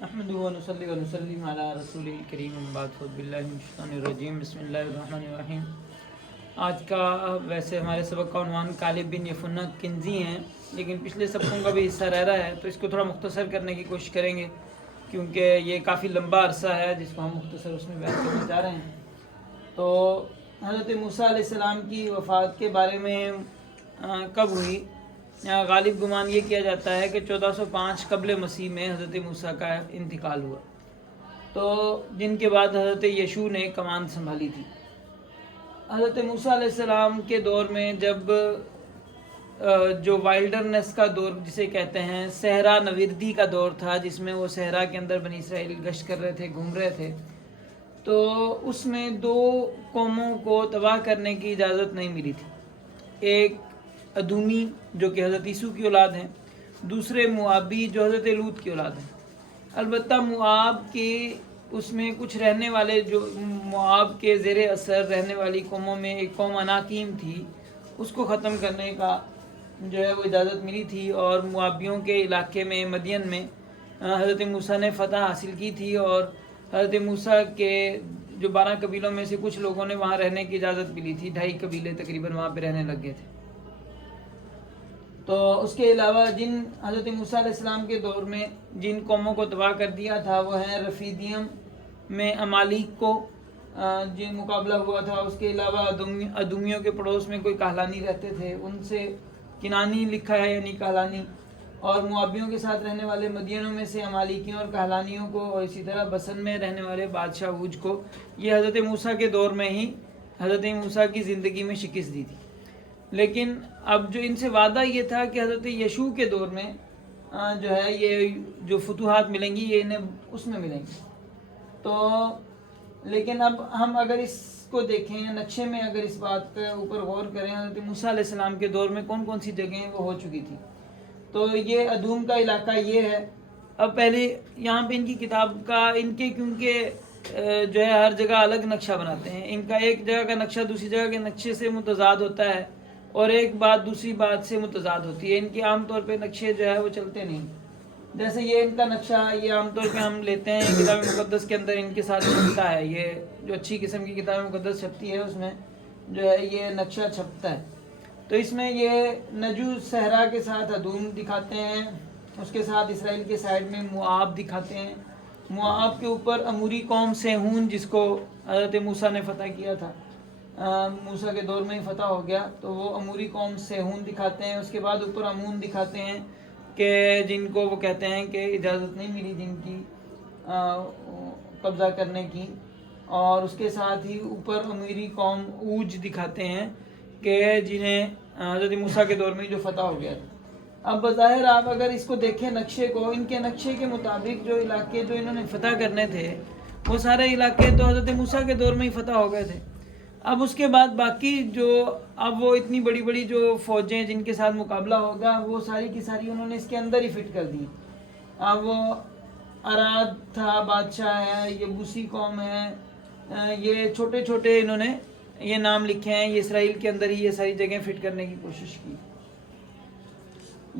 نحمدہ ونصلی ونسلم علی رسول الکریم اما بعد فاعوذ باللہ من الشیطان الرجیم بسم اللہ الرحمن الرحیم۔ آج کا ویسے ہمارے سبق کا عنوان کالب بن یفنہ کنزی ہیں، لیکن پچھلے سبقوں کا بھی حصہ رہ رہا ہے تو اس کو تھوڑا مختصر کرنے کی کوشش کریں گے، کیونکہ یہ کافی لمبا عرصہ ہے جس کو ہم مختصر اس میں بیان کرنا چاہ رہے ہیں۔ تو حضرت موسیٰ علیہ السلام کی وفات کے بارے میں کب ہوئی؟ غالب گمان یہ کیا جاتا ہے کہ 1405 قبل مسیح میں حضرت موسیٰ کا انتقال ہوا، تو جن کے بعد حضرت یشوع نے کمان سنبھالی تھی۔ حضرت موسیٰ علیہ السلام کے دور میں جب جو وائلڈرنس کا دور جسے کہتے ہیں، صحرا نوردی کا دور تھا، جس میں وہ صحرا کے اندر بنی اسرائیل گشت کر رہے تھے، گھوم رہے تھے، تو اس میں دو قوموں کو تباہ کرنے کی اجازت نہیں ملی تھی۔ ایک ادومی جو کہ حضرت عیسیٰ کی اولاد ہیں، دوسرے موابی جو حضرت لوط کی اولاد ہیں۔ البتہ مواب کے اس میں کچھ رہنے والے، جو مواب کے زیر اثر رہنے والی قوموں میں ایک قوم اناکیم تھی، اس کو ختم کرنے کا جو ہے وہ اجازت ملی تھی، اور موابیوں کے علاقے میں مدین میں حضرت موسیٰ نے فتح حاصل کی تھی، اور حضرت موسیٰ کے جو 12 قبیلوں میں سے کچھ لوگوں نے وہاں رہنے کی اجازت ملی تھی، 2.5 قبیلے تقریباً وہاں پہ رہنے لگ گئے تھے۔ تو اس کے علاوہ جن حضرت موسیٰ علیہ السلام کے دور میں جن قوموں کو تباہ کر دیا تھا وہ ہیں رفیدیم میں امالیک کو جو مقابلہ ہوا تھا۔ اس کے علاوہ ادومیوں کے پڑوس میں کوئی کہلانی رہتے تھے، ان سے کنانی لکھا ہے یعنی کہلانی، اور موابیوں کے ساتھ رہنے والے مدینوں میں سے امالیکیوں اور کہلانیوں کو، اور اسی طرح بسن میں رہنے والے بادشاہ اوج کو، یہ حضرت موسیٰ کے دور میں ہی حضرت موسیٰ کی زندگی میں شکست دی تھی۔ لیکن اب جو ان سے وعدہ یہ تھا کہ حضرت یشوع کے دور میں جو ہے یہ جو فتوحات ملیں گی یہ انہیں اس میں ملیں گی۔ تو لیکن اب ہم اگر اس کو دیکھیں نقشے میں، اگر اس بات کے اوپر غور کریں، حضرت موسیٰ علیہ السلام کے دور میں کون کون سی جگہیں وہ ہو چکی تھی، تو یہ ادوم کا علاقہ یہ ہے۔ اب پہلے یہاں پہ ان کی کتاب کا کیونکہ جو ہے ہر جگہ الگ نقشہ بناتے ہیں، ان کا ایک جگہ کا نقشہ دوسری جگہ کے نقشے سے متضاد ہوتا ہے، اور ایک بات دوسری بات سے متضاد ہوتی ہے۔ ان کے عام طور پہ نقشے جو ہے وہ چلتے نہیں، جیسے یہ ان کا نقشہ یہ عام طور پہ ہم لیتے ہیں کتاب مقدس کے اندر ان کے ساتھ چھپتا ہے، یہ جو اچھی قسم کی کتاب مقدس چھپتی ہے اس میں جو ہے یہ نقشہ چھپتا ہے۔ تو اس میں یہ نجو صحرا کے ساتھ ادوم دکھاتے ہیں، اس کے ساتھ اسرائیل کے سائڈ میں مواب دکھاتے ہیں، مواب کے اوپر اموری قوم سیہون جس کو حضرت موسیٰ نے فتح کیا تھا، موسیٰ کے دور میں ہی فتح ہو گیا، تو وہ اموری قوم سیہون دکھاتے ہیں۔ اس کے بعد اوپر امون دکھاتے ہیں کہ جن کو وہ کہتے ہیں کہ اجازت نہیں ملی جن کی قبضہ کرنے کی، اور اس کے ساتھ ہی اوپر اموری قوم اوج دکھاتے ہیں کہ جنہیں حضرت موسیٰ کے دور میں جو فتح ہو گیا تھا۔ اب بظاہر آپ اگر اس کو دیکھیں نقشے کو، ان کے نقشے کے مطابق جو علاقے جو انہوں نے فتح کرنے تھے وہ سارے علاقے تو حضرت موسیٰ کے دور میں ہی فتح ہو گئے تھے۔ اب اس کے بعد باقی جو اب وہ اتنی بڑی بڑی جو فوجیں جن کے ساتھ مقابلہ ہوگا وہ ساری کی ساری انہوں نے اس کے اندر ہی فٹ کر دی۔ اب وہ اراد تھا بادشاہ ہے، یہ بوسی قوم ہے، یہ چھوٹے چھوٹے انہوں نے یہ نام لکھے ہیں، یہ اسرائیل کے اندر ہی یہ ساری جگہیں فٹ کرنے کی کوشش کی۔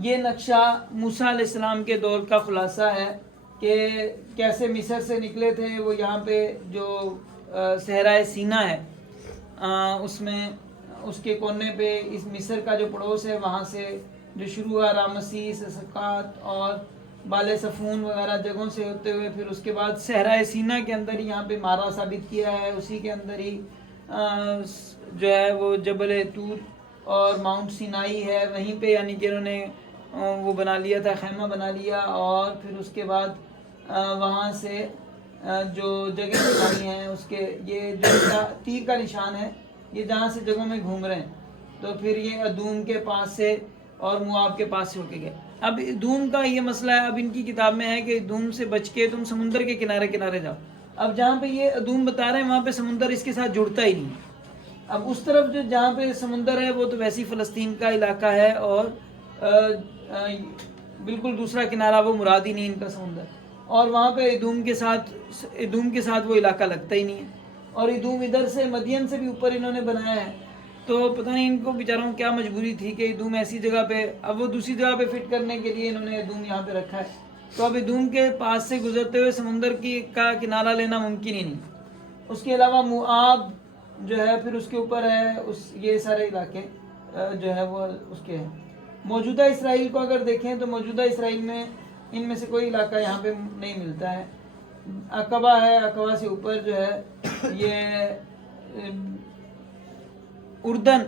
یہ نقشہ موسیٰ علیہ السلام کے دور کا خلاصہ ہے کہ کیسے مصر سے نکلے تھے وہ، یہاں پہ جو صحرائے سینا ہے اس میں اس کے کونے پہ اس مصر کا جو پڑوس ہے وہاں سے جو شروع ہوا رامسیس، سقات اور بال صفون وغیرہ جگہوں سے ہوتے ہوئے، پھر اس کے بعد صحرائے سینا کے اندر ہی یہاں پہ مارا ثابت کیا ہے، اسی کے اندر ہی جو ہے وہ جبل طور اور ماؤنٹ سینائی ہے، وہیں پہ یعنی کہ انہوں نے وہ بنا لیا تھا، خیمہ بنا لیا، اور پھر اس کے بعد وہاں سے جو جگہ بنائی ہیں اس کے یہ جو تیر کا نشان ہے یہ جہاں سے جگہوں میں گھوم رہے ہیں، تو پھر یہ ادوم کے پاس سے اور مواب کے پاس سے ہو کے گئے۔ اب ادوم کا یہ مسئلہ ہے، اب ان کی کتاب میں ہے کہ ادوم سے بچ کے تم سمندر کے کنارے کنارے جاؤ۔ اب جہاں پہ یہ ادوم بتا رہے ہیں وہاں پہ سمندر اس کے ساتھ جڑتا ہی نہیں۔ اب اس طرف جو جہاں پہ سمندر ہے وہ تو ویسی فلسطین کا علاقہ ہے، اور بالکل دوسرا کنارہ وہ مراد ہی نہیں ان کا سمندر، اور وہاں پہ ادوم کے ساتھ وہ علاقہ لگتا ہی نہیں ہے، اور ادوم ادھر سے مدین سے بھی اوپر انہوں نے بنایا ہے۔ تو پتہ نہیں ان کو بیچاروں کیا مجبوری تھی کہ ادوم ایسی جگہ پہ، اب وہ دوسری جگہ پہ فٹ کرنے کے لیے انہوں نے ادوم یہاں پہ رکھا ہے۔ تو اب ادوم کے پاس سے گزرتے ہوئے سمندر کا کنارہ لینا ممکن ہی نہیں. اس کے علاوہ موآب جو ہے پھر اس کے اوپر ہے، یہ سارے علاقے جو ہے وہ اس کے ہیں. موجودہ اسرائیل کو اگر دیکھیں تو موجودہ اسرائیل میں ان میں سے کوئی علاقہ یہاں پہ نہیں ملتا ہے. عقبہ ہے، عقبہ سے اوپر جو ہے یہ اردن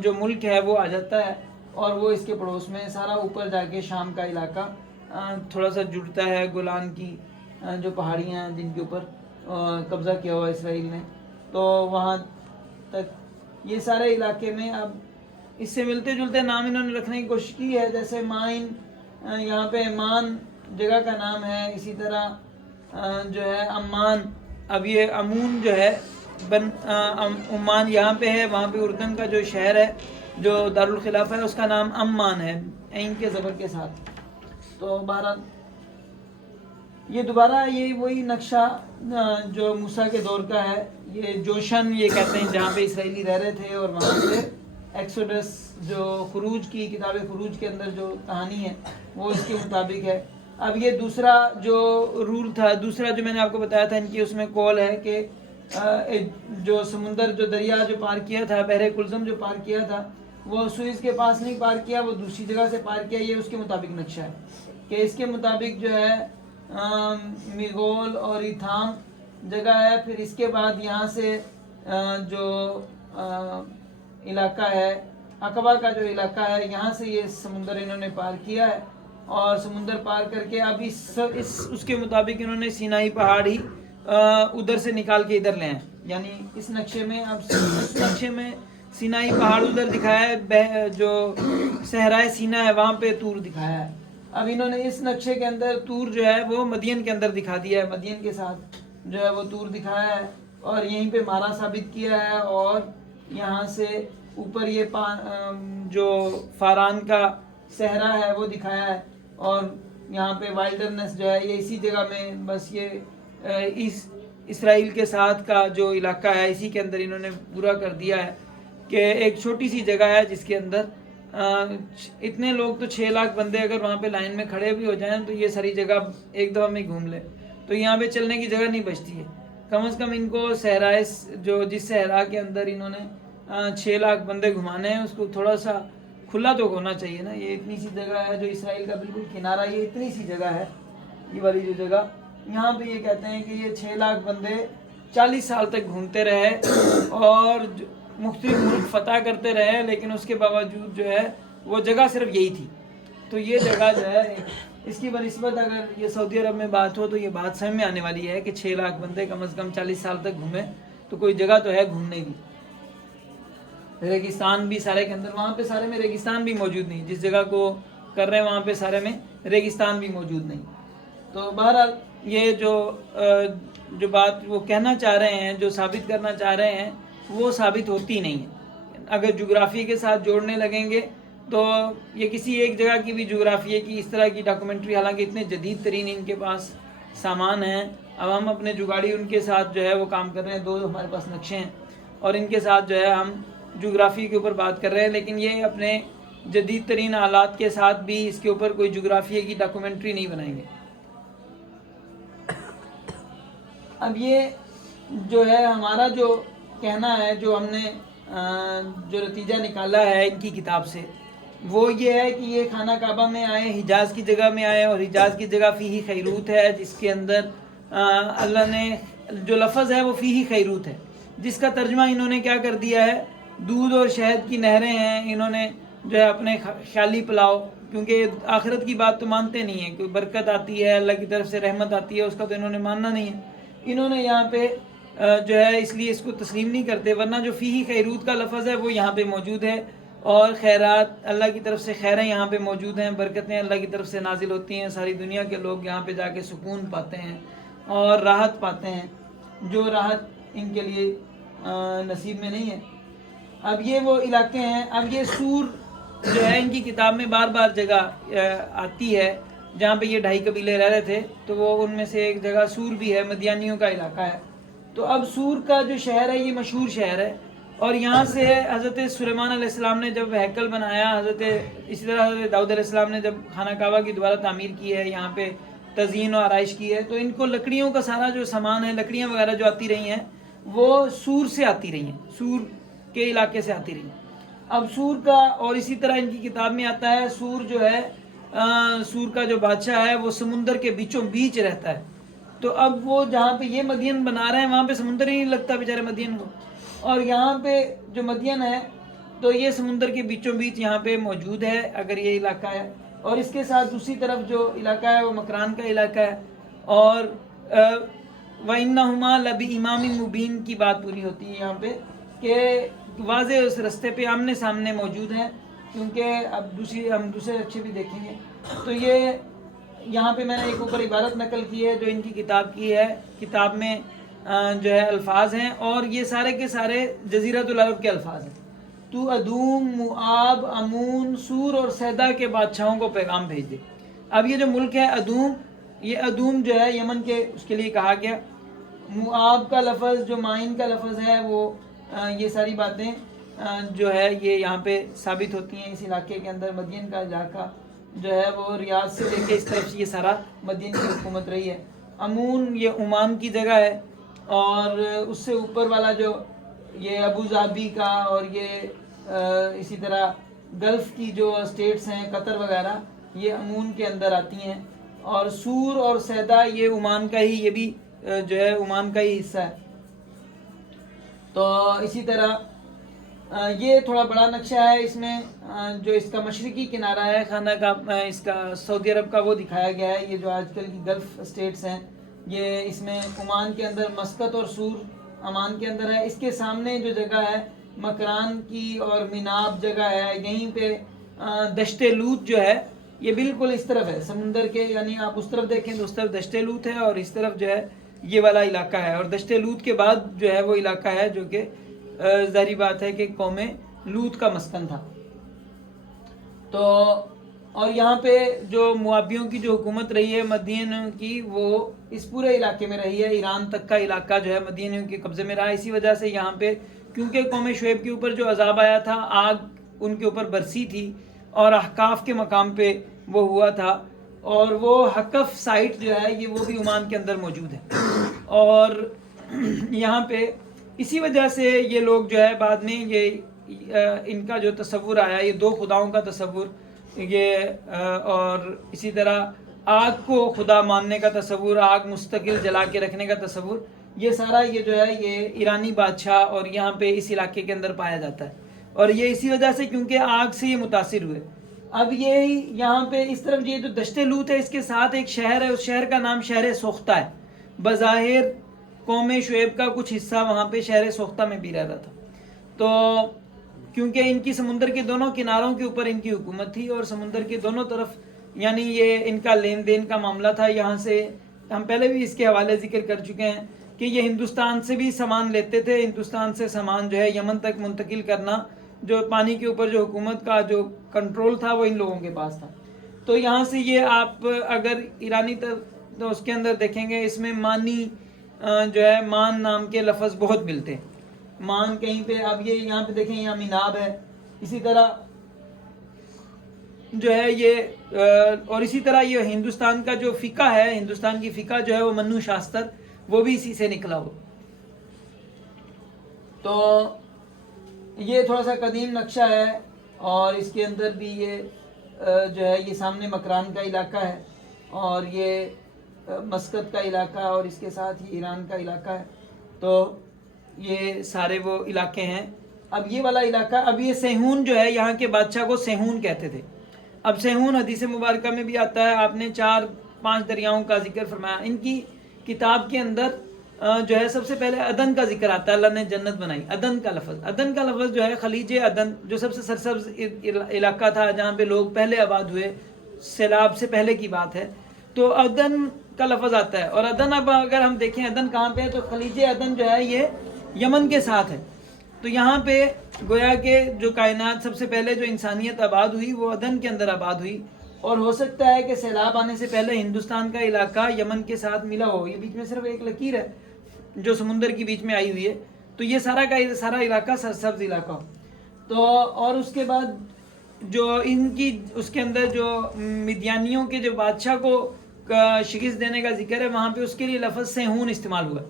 جو ملک ہے وہ آ جاتا ہے، اور وہ اس کے پڑوس میں سارا اوپر جا کے شام کا علاقہ تھوڑا سا جڑتا ہے گولان کی جو پہاڑیاں ہیں جن کے اوپر قبضہ کیا ہوا اسرائیل نے، تو وہاں تک یہ سارے علاقے میں اب اس سے ملتے جلتے نام انہوں نے رکھنے کی کوشش کی ہے. جیسے مائن، یہاں پہ مان جگہ کا نام ہے، اسی طرح جو ہے عمان، اب یہ امون جو ہے عمان یہاں پہ ہے، وہاں پہ اردن کا جو شہر ہے جو دارالخلافہ ہے اس کا نام عمان ہے، عین کے زبر کے ساتھ. تو بہرحال یہ دوبارہ یہ وہی نقشہ جو موسیٰ کے دور کا ہے. یہ جوشن یہ کہتے ہیں جہاں پہ اسرائیلی رہ رہے تھے، اور وہاں سے ایکسوڈس جو خروج کی کتاب خروج کے اندر جو کہانی ہے وہ اس کے مطابق ہے. اب یہ دوسرا جو رول تھا، دوسرا جو میں نے آپ کو بتایا تھا ان کی اس میں قول ہے کہ جو سمندر جو دریا جو پار کیا تھا، بحر کلزم جو پار کیا تھا، وہ سوئز کے پاس نہیں پار کیا، وہ دوسری جگہ سے پار کیا. یہ اس کے مطابق نقشہ ہے کہ اس کے مطابق جو ہے میگول اور ایتھام جگہ ہے. پھر اس کے بعد یہاں سے جو علاقہ ہے عقبہ کا جو علاقہ ہے، یہاں سے یہ سمندر انہوں نے پار کیا ہے، اور سمندر پار کر کے اب اس کے مطابق انہوں نے سینائی پہاڑ ہی ادھر سے نکال کے ادھر لے ہیں. یعنی اس نقشے میں اس نقشے میں سینائی پہاڑ ادھر دکھایا ہے، جو صحرائے سینا ہے وہاں پہ طور دکھایا ہے. اب انہوں نے اس نقشے کے اندر طور جو ہے وہ مدین کے اندر دکھا دیا ہے، مدین کے ساتھ جو ہے وہ طور دکھایا ہے، اور یہیں پہ مارا ثابت کیا ہے، اور یہاں سے اوپر یہ جو فاران کا صحرا ہے وہ دکھایا ہے، اور یہاں پہ وائلڈرنس جو ہے یہ اسی جگہ میں بس یہ اس اسرائیل کے ساتھ کا جو علاقہ ہے اسی کے اندر انہوں نے پورا کر دیا ہے کہ ایک چھوٹی سی جگہ ہے جس کے اندر اتنے لوگ تو 6 لاکھ بندے اگر وہاں پہ لائن میں کھڑے بھی ہو جائیں تو یہ ساری جگہ ایک دفعہ میں گھوم لے، تو یہاں پہ چلنے کی جگہ نہیں بچتی ہے. کم از کم ان کو صحرائے جو جس صحرا کے اندر انہوں نے 6 لاکھ بندے گھمانے ہیں اس کو تھوڑا سا کھلا تو ہونا چاہیے نا. یہ اتنی سی جگہ ہے جو اسرائیل کا بالکل کنارہ، یہ اتنی سی جگہ ہے، یہ والی جو جگہ یہاں پہ یہ کہتے ہیں کہ یہ 6 لاکھ بندے 40 سال تک گھومتے رہے اور مختلف ملک فتح کرتے رہے، لیکن اس کے باوجود جو ہے وہ جگہ صرف یہی تھی. تو یہ جگہ جو ہے اس کی بنسبت اگر یہ سعودی عرب میں بات ہو تو یہ بات سمجھ میں آنے والی ہے کہ 6 لاکھ بندے کم از کم 40 سال تک گھومے تو کوئی جگہ تو ہے گھومنے کی. ریگستان بھی سارے کے اندر، وہاں پہ سارے میں ریگستان بھی موجود نہیں، جس جگہ کو کر رہے ہیں وہاں پہ سارے میں ریگستان بھی موجود نہیں. تو بہرحال یہ جو بات وہ کہنا چاہ رہے ہیں، جو ثابت کرنا چاہ رہے ہیں وہ ثابت ہوتی نہیں ہے. اگر جغرافی کے ساتھ جوڑنے لگیں گے تو یہ کسی ایک جگہ کی بھی جغرافیے کی اس طرح کی ڈاکومنٹری، حالانکہ اتنے جدید ترین ان کے پاس سامان ہیں، اب ہم اپنے جگاڑی ان کے ساتھ جو ہے وہ کام کر رہے ہیں. 2 ہمارے پاس نقشے ہیں اور ان کے ساتھ جو ہے ہم جغرافی کے اوپر بات کر رہے ہیں، لیکن یہ اپنے جدید ترین آلات کے ساتھ بھی اس کے اوپر کوئی جغرافیے کی ڈاکومنٹری نہیں بنائیں گے. اب یہ جو ہے ہمارا جو کہنا ہے، جو ہم نے جو نتیجہ نکالا ہے ان کی کتاب سے، وہ یہ ہے کہ یہ خانہ کعبہ میں آئے، حجاز کی جگہ میں آئے، اور حجاز کی جگہ فیہی خیروت ہے، جس کے اندر اللہ نے جو لفظ ہے وہ فیہی خیروت ہے، جس کا ترجمہ انہوں نے کیا کر دیا ہے، دودھ اور شہد کی نہریں ہیں. انہوں نے جو ہے اپنے خیالی پلاؤ، کیونکہ آخرت کی بات تو مانتے نہیں ہیں، کوئی برکت آتی ہے اللہ کی طرف سے رحمت آتی ہے اس کا تو انہوں نے ماننا نہیں ہے. انہوں نے یہاں پہ جو ہے اس لیے اس کو تسلیم نہیں کرتے، ورنہ جو فیہی خیروت کا لفظ ہے وہ یہاں پہ موجود ہے، اور خیرات اللہ کی طرف سے خیریں یہاں پہ موجود ہیں، برکتیں اللہ کی طرف سے نازل ہوتی ہیں. ساری دنیا کے لوگ یہاں پہ جا کے سکون پاتے ہیں اور راحت پاتے ہیں، جو راحت ان کے لیے نصیب میں نہیں ہے. اب یہ وہ علاقے ہیں. اب یہ سور جو ہے ان کی کتاب میں بار بار جگہ آتی ہے جہاں پہ یہ 2.5 قبیلے رہ رہے تھے، تو وہ ان میں سے ایک جگہ سور بھی ہے، مدیانیوں کا علاقہ ہے. تو اب سور کا جو شہر ہے یہ مشہور شہر ہے، اور یہاں سے حضرت سلیمان علیہ السلام نے جب ہیکل بنایا، اسی طرح حضرت داؤد علیہ السلام نے جب خانہ کعبہ کی دوبارہ تعمیر کی ہے، یہاں پہ تزئین و آرائش کی ہے، تو ان کو لکڑیوں کا سارا جو سامان ہے، لکڑیاں وغیرہ جو آتی رہی ہیں وہ سور سے آتی رہی ہیں، سور کے علاقے سے آتی رہی ہیں۔ اب سور کا، اور اسی طرح ان کی کتاب میں آتا ہے سور جو ہے، سور کا جو بادشاہ ہے وہ سمندر کے بیچوں بیچ رہتا ہے۔ تو اب وہ جہاں پہ یہ مدین بنا رہے ہیں وہاں پہ سمندر ہی نہیں لگتا بیچارے مدین کو، اور یہاں پہ جو مدین ہے تو یہ سمندر کے بیچوں بیچ یہاں پہ موجود ہے اگر یہ علاقہ ہے۔ اور اس کے ساتھ دوسری طرف جو علاقہ ہے وہ مکران کا علاقہ ہے، اور وَإِنَّهُمَا لَبِإِمَامٍ مُبِينٍ کی بات پوری ہوتی ہے یہاں پہ کہ واضح اس رستے پہ آمنے سامنے موجود ہیں، کیونکہ اب ہم دوسرے اچھے بھی دیکھیں گے۔ تو یہ یہاں پہ میں نے ایک اوپر عبارت نقل کی ہے جو ان کی کتاب کی ہے، کتاب میں جو ہے الفاظ ہیں، اور یہ سارے کے سارے جزیرۃ العرب کے الفاظ ہیں۔ تو ادوم، موآب، امون، سور اور سیدا کے بادشاہوں کو پیغام بھیج دے۔ اب یہ جو ملک ہے ادوم، یہ ادوم جو ہے یمن کے اس کے لیے کہا گیا۔ موآب کا لفظ جو مائن کا لفظ ہے وہ یہ ساری باتیں جو ہے یہ یہاں پہ ثابت ہوتی ہیں۔ اس علاقے کے اندر مدین کا علاقہ جو ہے وہ ریاض سے لے کے اس طرف سے یہ سارا مدین کی حکومت رہی ہے۔ امون یہ عمان کی جگہ ہے، اور اس سے اوپر والا جو یہ ابو ظبی کا اور یہ اسی طرح گلف کی جو اسٹیٹس ہیں قطر وغیرہ یہ امون کے اندر آتی ہیں، اور سور اور سیدا یہ عمان کا ہی، یہ بھی جو ہے عمان کا ہی حصہ ہے۔ تو اسی طرح یہ تھوڑا بڑا نقشہ ہے، اس میں جو اس کا مشرقی کنارہ ہے خانہ کا، اس کا سعودی عرب کا وہ دکھایا گیا ہے۔ یہ جو آج کل کی گلف اسٹیٹس ہیں یہ اس میں عمان کے اندر مسقط اور سور عمان کے اندر ہے۔ اس کے سامنے جو جگہ ہے مکران کی اور مناب جگہ ہے، یہیں پہ دشت لوط جو ہے یہ بالکل اس طرف ہے سمندر کے، یعنی آپ اس طرف دیکھیں تو اس طرف دشت لوط ہے اور اس طرف جو ہے یہ والا علاقہ ہے، اور دشت لوط کے بعد جو ہے وہ علاقہ ہے جو کہ ظاہری بات ہے کہ قوم لوط کا مسکن تھا۔ تو اور یہاں پہ جو موابیوں کی جو حکومت رہی ہے مدین کی وہ اس پورے علاقے میں رہی ہے، ایران تک کا علاقہ جو ہے مدین کے قبضے میں رہا۔ اسی وجہ سے یہاں پہ کیونکہ قوم شعیب کے اوپر جو عذاب آیا تھا، آگ ان کے اوپر برسی تھی اور احقاف کے مقام پہ وہ ہوا تھا، اور وہ حقف سائٹ جو ہے یہ وہ بھی عمان کے اندر موجود ہے، اور یہاں پہ اسی وجہ سے یہ لوگ جو ہے بعد میں یہ ان کا جو تصور آیا یہ دو خداؤں کا تصور، یہ اور اسی طرح آگ کو خدا ماننے کا تصور، آگ مستقل جلا کے رکھنے کا تصور، یہ سارا یہ جو ہے یہ ایرانی بادشاہ اور یہاں پہ اس علاقے کے اندر پایا جاتا ہے، اور یہ اسی وجہ سے کیونکہ آگ سے یہ متاثر ہوئے۔ اب یہ یہاں پہ اس طرف یہ جو دشت لوط ہے اس کے ساتھ ایک شہر ہے، اس شہر کا نام شہر سوختہ ہے۔ بظاہر قوم شعیب کا کچھ حصہ وہاں پہ شہر سوختہ میں بھی رہتا تھا، تو کیونکہ ان کی سمندر کے دونوں کناروں کے اوپر ان کی حکومت تھی، اور سمندر کے دونوں طرف یعنی یہ ان کا لین دین کا معاملہ تھا۔ یہاں سے ہم پہلے بھی اس کے حوالے ذکر کر چکے ہیں کہ یہ ہندوستان سے بھی سامان لیتے تھے، ہندوستان سے سامان جو ہے یمن تک منتقل کرنا، جو پانی کے اوپر جو حکومت کا جو کنٹرول تھا وہ ان لوگوں کے پاس تھا۔ تو یہاں سے یہ آپ اگر ایرانی تو اس کے اندر دیکھیں گے اس میں مانی جو ہے مان نام کے لفظ بہت ملتے ہیں، مان کہیں پہ، اب یہ یہاں پہ دیکھیں یہاں مناب ہے، اسی طرح جو ہے یہ اور اسی طرح یہ ہندوستان کا جو فقہ ہے، ہندوستان کی فقہ جو ہے وہ منو شاستر وہ بھی اسی سے نکلا ہو۔ تو یہ تھوڑا سا قدیم نقشہ ہے، اور اس کے اندر بھی یہ جو ہے یہ سامنے مکران کا علاقہ ہے، اور یہ مسقط کا علاقہ، اور اس کے ساتھ ہی ایران کا علاقہ ہے۔ تو یہ سارے وہ علاقے ہیں۔ اب یہ والا علاقہ، اب یہ سیہون جو ہے یہاں کے بادشاہ کو سیہون کہتے تھے۔ اب سیہون حدیث مبارکہ میں بھی آتا ہے، آپ نے 4-5 دریاؤں کا ذکر فرمایا۔ ان کی کتاب کے اندر جو ہے سب سے پہلے عدن کا ذکر آتا ہے، اللہ نے جنت بنائی، عدن کا لفظ جو ہے خلیج عدن جو سب سے سرسبز علاقہ تھا جہاں پہ لوگ پہلے آباد ہوئے، سیلاب سے پہلے کی بات ہے، تو عدن کا لفظ آتا ہے۔ اور عدن اب اگر ہم دیکھیں عدن کہاں پہ ہے تو خلیج عدن جو ہے یہ یمن کے ساتھ ہے۔ تو یہاں پہ گویا کہ جو کائنات سب سے پہلے جو انسانیت آباد ہوئی وہ عدن کے اندر آباد ہوئی، اور ہو سکتا ہے کہ سیلاب آنے سے پہلے ہندوستان کا علاقہ یمن کے ساتھ ملا ہو۔ یہ بیچ میں صرف ایک لکیر ہے جو سمندر کی بیچ میں آئی ہوئی ہے، تو یہ سارا علاقہ سرسبز علاقہ ہو. تو اور اس کے بعد جو ان کی اس کے اندر جو مدیانیوں کے جو بادشاہ کو شکست دینے کا ذکر ہے وہاں پہ اس کے لیے لفظ سیہون استعمال ہوا.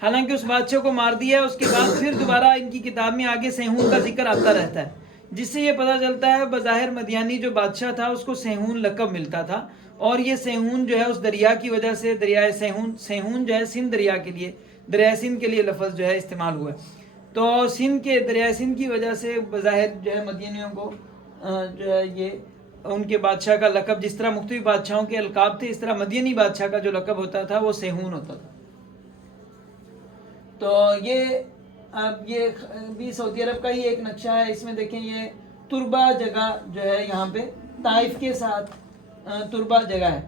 حالانکہ اس بادشاہ کو مار دیا ہے, اس کے بعد پھر دوبارہ ان کی کتاب میں آگے سیہون کا ذکر آتا رہتا ہے, جس سے یہ پتہ چلتا ہے بظاہر مدیانی جو بادشاہ تھا اس کو سیہون لقب ملتا تھا, اور یہ سیہون جو ہے اس دریا کی وجہ سے دریائے سیہون جو ہے سندھ دریا کے لیے, دریائے سندھ کے لیے لفظ جو ہے استعمال ہوا ہے. تو سندھ کے دریائے سندھ کی وجہ سے بظاہر جو ہے مدینیوں کو جو ہے یہ ان کے بادشاہ کا لقب, جس طرح مختلف بادشاہوں کے القاب تھے اس طرح مدینی بادشاہ کا جو لقب ہوتا تھا وہ سیہون ہوتا تھا. تو یہ بھی سعودی عرب کا ہی ایک نقشہ ہے. اس میں دیکھیں یہ تربہ جگہ جو ہے یہاں پہ طائف کے ساتھ تربہ جگہ ہے,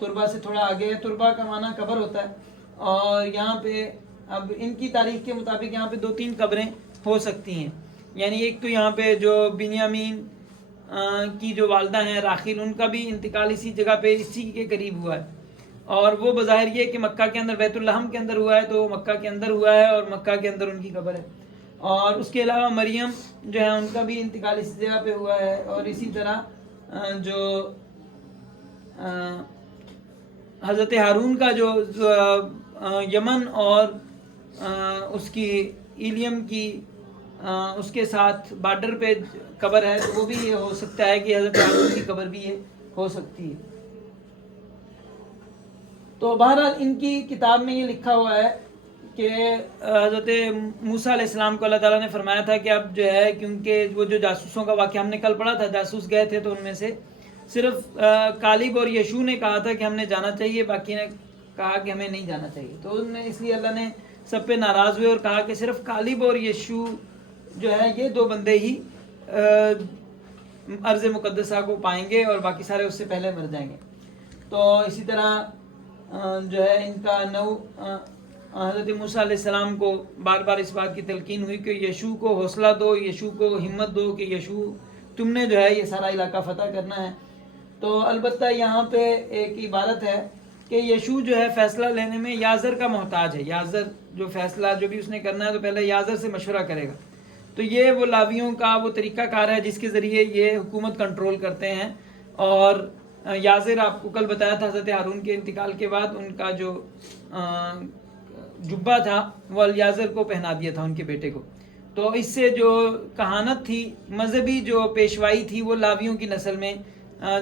تربہ سے تھوڑا آگے ہے. تربہ کا معنی قبر ہوتا ہے, اور یہاں پہ اب ان کی تاریخ کے مطابق یہاں پہ 2-3 قبریں ہو سکتی ہیں. یعنی ایک تو یہاں پہ جو بنیامین کی جو والدہ ہیں راخیل, ان کا بھی انتقال اسی جگہ پہ اسی کے قریب ہوا ہے, اور وہ بظاہر یہ کہ مکہ کے اندر بیت الحم کے اندر ہوا ہے تو وہ مکہ کے اندر ہوا ہے اور مکہ کے اندر ان کی قبر ہے. اور اس کے علاوہ مریم جو ہے ان کا بھی انتقال اسی جگہ پہ ہوا ہے, اور اسی طرح جو حضرت ہارون کا جو یمن اور اس کی ایلیم کی اس کے ساتھ بارڈر پہ قبر ہے, تو وہ بھی یہ ہو سکتا ہے کہ حضرت ہارون کی قبر بھی یہ ہو سکتی ہے. تو بہرحال ان کی کتاب میں یہ لکھا ہوا ہے کہ حضرت موسیٰ علیہ السلام کو اللہ تعالیٰ نے فرمایا تھا کہ اب جو ہے کیونکہ وہ جو جاسوسوں کا واقعہ ہم نے کل پڑھا تھا, جاسوس گئے تھے تو ان میں سے صرف کالب اور یشوع نے کہا تھا کہ ہم نے جانا چاہیے, باقی نے کہا کہ ہمیں نہیں جانا چاہیے. تو ان نے اس لیے اللہ نے سب پہ ناراض ہوئے اور کہا کہ صرف کالب اور یشوع جو ہے یہ 2 بندے ہی ارض مقدسہ کو پائیں گے اور باقی سارے اس سے پہلے مر جائیں گے. تو اسی طرح جو ہے ان کا حضرت موسیٰ علیہ السلام کو بار بار اس بات کی تلقین ہوئی کہ یشوع کو حوصلہ دو, یشوع کو ہمت دو کہ یشوع تم نے جو ہے یہ سارا علاقہ فتح کرنا ہے. تو البتہ یہاں پہ ایک عبارت ہے کہ یشوع جو ہے فیصلہ لینے میں یازر کا محتاج ہے. یازر جو فیصلہ جو بھی اس نے کرنا ہے تو پہلے یازر سے مشورہ کرے گا. تو یہ وہ لاویوں کا وہ طریقہ کار ہے جس کے ذریعے یہ حکومت کنٹرول کرتے ہیں. اور یازر آپ کو کل بتایا تھا حضرت ہارون کے انتقال کے بعد ان کا جو جبہ تھا وہ الیازر کو پہنا دیا تھا ان کے بیٹے کو. تو اس سے جو کہانت تھی, مذہبی جو پیشوائی تھی وہ لاویوں کی نسل میں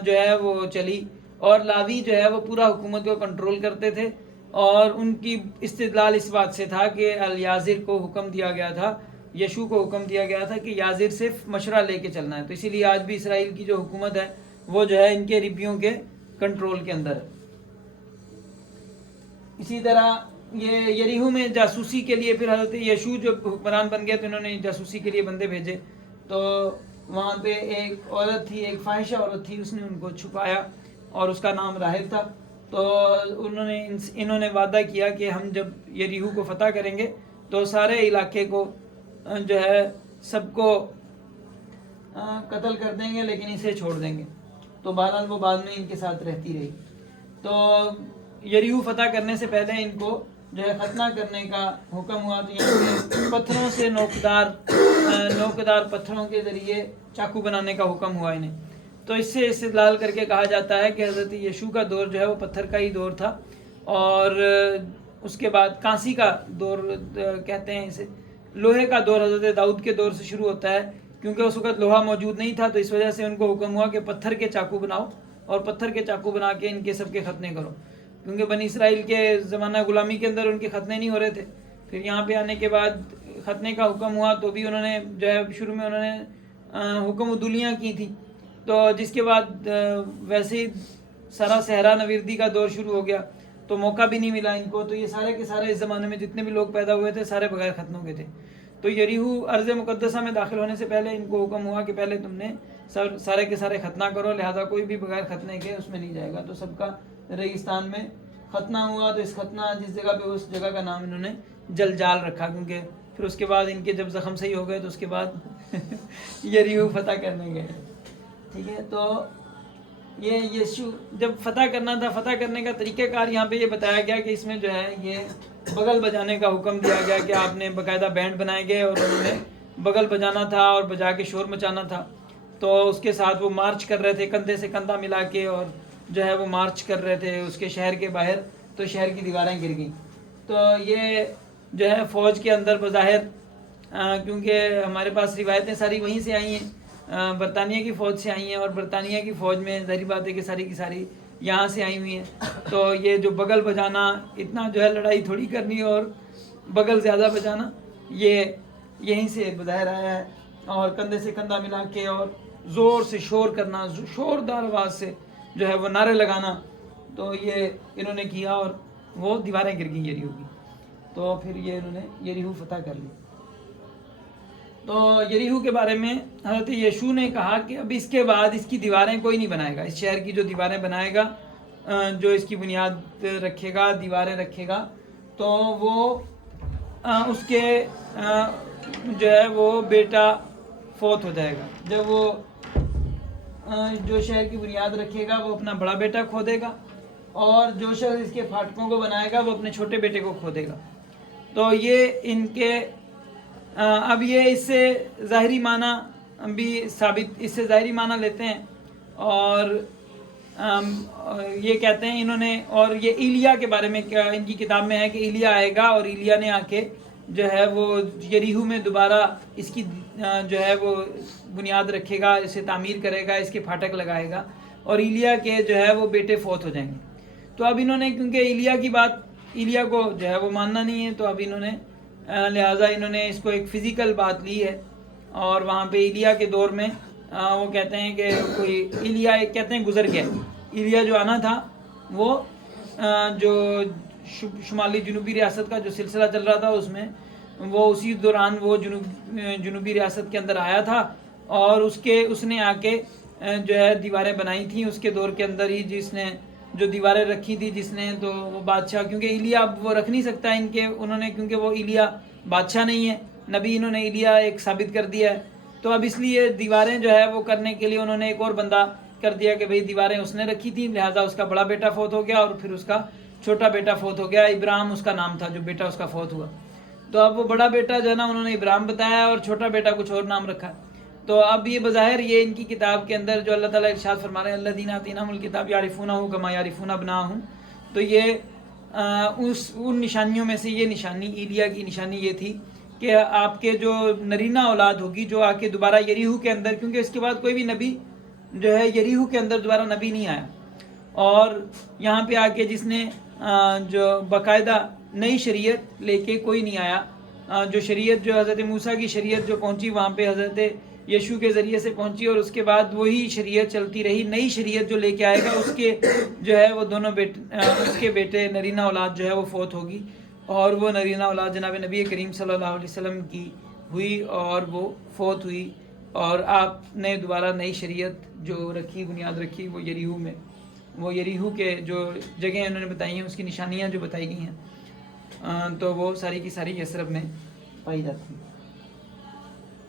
جو ہے وہ چلی, اور لاوی جو ہے وہ پورا حکومت کو کنٹرول کرتے تھے. اور ان کی استدلال اس بات سے تھا کہ الیازر کو حکم دیا گیا تھا, یشوع کو حکم دیا گیا تھا کہ یازر صرف مشورہ لے کے چلنا ہے. تو اسی لیے آج بھی اسرائیل کی جو حکومت ہے وہ جو ہے ان کے ربیوں کے کنٹرول کے اندر ہے. اسی طرح یہ یریحو میں جاسوسی کے لیے پھر حضرت یشوع جو حکمران بن گئے تو انہوں نے جاسوسی کے لیے بندے بھیجے. تو وہاں پہ ایک عورت تھی, ایک فاحشہ عورت تھی, اس نے ان کو چھپایا اور اس کا نام راحل تھا. تو انہوں نے وعدہ کیا کہ ہم جب یریحو کو فتح کریں گے تو سارے علاقے کو جو ہے سب کو قتل کر دیں گے لیکن اسے چھوڑ دیں گے. تو بہرحال وہ بعد میں ان کے ساتھ رہتی رہی. تو یریحو فتح کرنے سے پہلے ان کو جو ہے ختنہ کرنے کا حکم ہوا. تو یہاں پہ پتھروں سے نوکدار پتھروں کے ذریعے چاقو بنانے کا حکم ہوا انہیں. تو اس سے استدلال کر کے کہا جاتا ہے کہ حضرت یشوع کا دور جو ہے وہ پتھر کا ہی دور تھا, اور اس کے بعد کانسی کا دور کہتے ہیں اسے, لوہے کا دور حضرت داؤد کے دور سے شروع ہوتا ہے, کیونکہ اس وقت لوہا موجود نہیں تھا. تو اس وجہ سے ان کو حکم ہوا کہ پتھر کے چاقو بناؤ, اور پتھر کے چاقو بنا کے ان کے سب کے ختنے کرو, کیونکہ بنی اسرائیل کے زمانہ غلامی کے اندر ان کے ختنے نہیں ہو رہے تھے. پھر یہاں پہ آنے کے بعد ختنے کا حکم ہوا تو بھی انہوں نے جو ہے شروع میں انہوں نے حکم عدولیاں کی تھی. تو جس کے بعد ویسے ہی سارا صحرا نویردی کا دور شروع ہو گیا تو موقع بھی نہیں ملا ان کو. تو یہ سارے کے سارے اس زمانے میں جتنے بھی لوگ پیدا ہوئے تھے سارے بغیر ختنوں کے تھے. تو یریحو ارض مقدسہ میں داخل ہونے سے پہلے ان کو حکم ہوا کہ پہلے تم نے سارے کے سارے ختنہ کرو, لہذا کوئی بھی بغیر ختنے کے اس میں نہیں جائے گا. تو سب کا ریگستان میں ختنہ ہوا. تو اس ختنہ جس جگہ پہ اس جگہ کا نام انہوں نے جلجال رکھا, کیونکہ پھر اس کے بعد ان کے جب زخم صحیح ہو گئے تو اس کے بعد یریحو فتح کرنے گئے. ٹھیک ہے, تو یہ یشو جب فتح کرنا تھا، فتح کرنے کا طریقہ کار یہاں پہ یہ بتایا گیا کہ اس میں جو ہے یہ بغل بجانے کا حکم دیا گیا کہ آپ نے باقاعدہ بینڈ بنائے گئے اور انہوں نے بغل بجانا تھا اور بجا کے شور مچانا تھا. تو اس کے ساتھ وہ مارچ کر رہے تھے کندھے سے کندھا ملا کے، اور جو ہے وہ مارچ کر رہے تھے اس کے شہر کے باہر. تو شہر کی دیواریں گر گئیں. تو یہ جو ہے فوج کے اندر بظاہر کیونکہ ہمارے پاس روایتیں ساری وہیں سے آئی ہیں، برطانیہ کی فوج سے آئی ہیں، اور برطانیہ کی فوج میں ظاہری بات ہے کہ ساری کی ساری یہاں سے آئی ہوئی ہیں. تو یہ جو بغل بجانا، اتنا جو ہے لڑائی تھوڑی کرنی اور بغل زیادہ بجانا، یہ یہیں سے بظاہر آیا ہے. اور کندھے سے کندھا ملا کے اور زور سے شور کرنا، شوردار آواز سے جو ہے وہ نعرے لگانا، تو یہ انہوں نے کیا اور وہ دیواریں گر گئیں یریحو کی. تو پھر یہ انہوں نے یریحو فتح کر لی. تو یریحو کے بارے میں حضرت یشوع نے کہا کہ اب اس کے بعد اس کی دیواریں کوئی نہیں بنائے گا. اس شہر کی جو دیواریں بنائے گا، جو اس کی بنیاد رکھے گا، دیواریں رکھے گا، تو وہ اس کے جو ہے وہ بیٹا فوت ہو جائے گا. جب وہ جو شہر کی بنیاد رکھے گا وہ اپنا بڑا بیٹا کھو دے گا، اور جو شخص اس کے پھاٹکوں کو بنائے گا وہ اپنے چھوٹے بیٹے کو کھو دے گا. تو یہ ان کے اب یہ اس سے ظاہری معنی بھی ثابت، اس سے ظاہری معنی لیتے ہیں، اور یہ کہتے ہیں انہوں نے. اور یہ ایلیا کے بارے میں کیا ان کی کتاب میں ہے کہ ایلیا آئے گا اور ایلیا نے آ کے جو ہے وہ یریحو میں دوبارہ اس کی جو ہے وہ بنیاد رکھے گا، اسے تعمیر کرے گا، اس کے پھاٹک لگائے گا، اور ایلیا کے جو ہے وہ بیٹے فوت ہو جائیں گے. تو اب انہوں نے کیونکہ ایلیا کی بات، ایلیا کو جو ہے وہ ماننا نہیں ہے، تو اب انہوں نے لہٰذا انہوں نے اس کو ایک فزیکل بات لی ہے. اور وہاں پہ ایلیا کے دور میں وہ کہتے ہیں کہ کوئی ایلیا کہتے ہیں گزر گیا. ایلیا جو آنا تھا وہ جو شمالی جنوبی ریاست کا جو سلسلہ چل رہا تھا اس میں وہ اسی دوران وہ جنوبی ریاست کے اندر آیا تھا، اور اس نے آ کے جو ہے دیواریں بنائی تھیں اس کے دور کے اندر ہی. جس نے جو دیواریں رکھی تھی جس نے، تو وہ بادشاہ، کیونکہ ایلیا اب وہ رکھ نہیں سکتا ان کے، انہوں نے کیونکہ وہ ایلیا بادشاہ نہیں ہے نبی، انہوں نے ایلیا ایک ثابت کر دیا ہے. تو اب اس لیے دیواریں جو ہے وہ کرنے کے لیے انہوں نے ایک اور بندہ کر دیا کہ بھئی دیواریں اس نے رکھی تھیں، لہٰذا اس کا بڑا بیٹا فوت ہو گیا اور پھر اس کا چھوٹا بیٹا فوت ہو گیا. ابراہیم اس کا نام تھا جو بیٹا اس کا فوت ہوا. تو اب وہ بڑا بیٹا جو ہے نا انہوں نے ابراہیم بتایا اور چھوٹا بیٹا کچھ اور نام رکھا. تو اب یہ بظاہر یہ ان کی کتاب کے اندر جو اللہ تعالیٰ ارشاد فرما رہے ہیں الذین آتیناہم الکتاب یعرفونہ کما یعرفون ابناءہم، تو یہ ان نشانیوں میں سے یہ نشانی ایلیا کی نشانی یہ تھی کہ آپ کے جو نرینہ اولاد ہوگی جو آ کے دوبارہ یریحو کے اندر، کیونکہ اس کے بعد کوئی بھی نبی جو ہے یریحو کے اندر دوبارہ نبی نہیں آیا، اور یہاں پہ آ کے جس نے جو باقاعدہ نئی شریعت لے کے کوئی نہیں آیا. جو شریعت جو حضرت موسیٰ کی شریعت جو پہنچی وہاں پہ حضرت یشوع کے ذریعے سے پہنچی، اور اس کے بعد وہی شریعت چلتی رہی. نئی شریعت جو لے کے آئے گا اس کے جو ہے وہ دونوں اس کے بیٹے نرینہ اولاد جو ہے وہ فوت ہوگی، اور وہ نرینہ اولاد جناب نبی کریم صلی اللہ علیہ وسلم کی ہوئی اور وہ فوت ہوئی، اور آپ نے دوبارہ نئی شریعت جو رکھی، بنیاد رکھی وہ یریحو میں. وہ یریحو کے جو جگہیں انہوں نے بتائی ہیں اس کی نشانیاں جو بتائی گئی ہیں تو وہ ساری کی ساری یثرب میں پائی جاتی ہیں.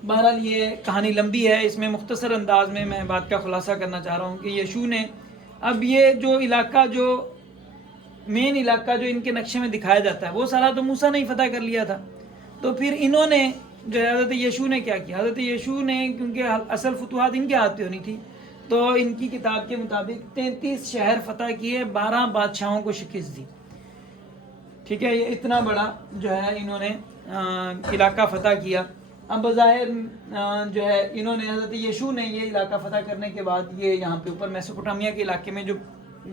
بہرحال یہ کہانی لمبی ہے، اس میں مختصر انداز میں میں بات کا خلاصہ کرنا چاہ رہا ہوں کہ یشوع نے اب یہ جو علاقہ، جو مین علاقہ جو ان کے نقشے میں دکھایا جاتا ہے وہ سارا تو موسیٰ نے ہی فتح کر لیا تھا. تو پھر انہوں نے جو ہے حضرت یشوع نے کیا کیا؟ حضرت یشوع نے کیونکہ اصل فتوحات ان کے ہاتھ پہ ہونی تھی، تو ان کی کتاب کے مطابق 33 شہر فتح کیے، 12 بادشاہوں کو شکست دی. ٹھیک ہے، یہ اتنا بڑا جو ہے انہوں نے علاقہ فتح کیا. اب بظاہر جو ہے انہوں نے حضرت یشوع نے یہ علاقہ فتح کرنے کے بعد یہ یہاں پہ اوپر میسوپوٹامیہ کے علاقے میں جو